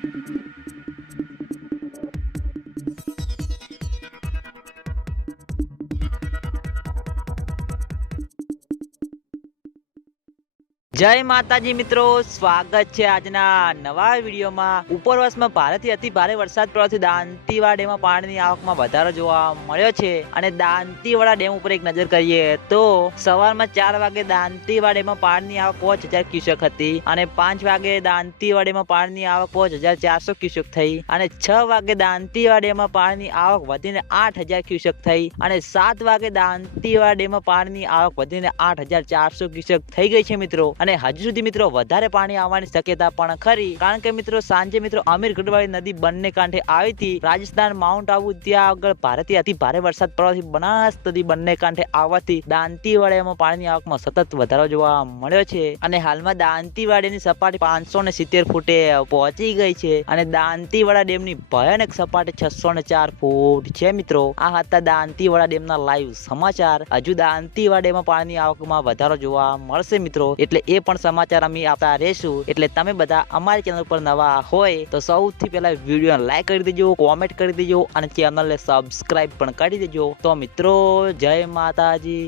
Thank you. જય માતાજી મિત્રો, સ્વાગત છે આજના નવા વિડીયોમાં. ઉપરવાસમાં ભારેથી અતિ ભારે વરસાદ પડવાથી દાંતીવાડા ડેમમાં પાણીની આવકમાં વધારો જોવા મળ્યો છે. અને દાંતીવાડા ડેમ ઉપર એક નજર કરીએ તો સવારમાં ચાર વાગે દાંતીવાડા ડેમમાં પાણીની આવક પાંચ હજાર ક્યુસેક હતી અને પાંચ વાગે દાંતીવાડા ડેમમાં પાણીની આવક પાંચ હજાર ચારસો ક્યુસેક થઈ અને છ વાગે દાંતીવાડા ડેમમાં પાણીની આવક વધીને આઠ હજાર ક્યુસેક થઈ અને સાત વાગે દાંતીવાડા ડેમમાં પાણીની આવક વધીને આઠ હજાર ચારસો ક્યુસેક થઈ ગઈ છે મિત્રો. અને હજુ સુધી મિત્રો વધારે પાણી આવવાની શક્યતા પણ ખરી. કારણ કે મિત્રો, સાંજે મિત્રો અમીર ગઢવાળી નદી બંને કાંઠે આવી હતી. રાજસ્થાન માઉન્ટ આબુ ત્યાં આગળ ભારેથી અતિ ભારે વરસાદ પડવાથી બનાસ નદી બંને કાંઠે આવવાથી દાંતીવાડામાં પાણીની આવકમાં સતત વધારો જોવા મળ્યો છે. અને હાલમાં દાંતીવાડાની સપાટી પાંચસો ને સિત્તેર ફૂટે પહોંચી ગઈ છે. અને દાંતીવાડા ડેમની ભયાનક સપાટી છસો ને ચાર ફૂટ છે મિત્રો. આ હતા દાંતીવાડા ડેમના લાઈવ સમાચાર. હજુ દાંતીવાડા ડેમમાં પાણીની આવકમાં વધારો જોવા મળશે મિત્રો. એટલે એ પણ સમાચાર અમે આપતા રહેશું. એટલે તમે બધા અમારી ચેનલ પર નવા હોય તો સૌથી પહેલા વીડિયો લાઈક કરી દેજો કોમેન્ટ કરી દેજો અને ચેનલને સબસ્ક્રાઈબ પણ કરી દેજો. તો મિત્રો, જય માતાજી.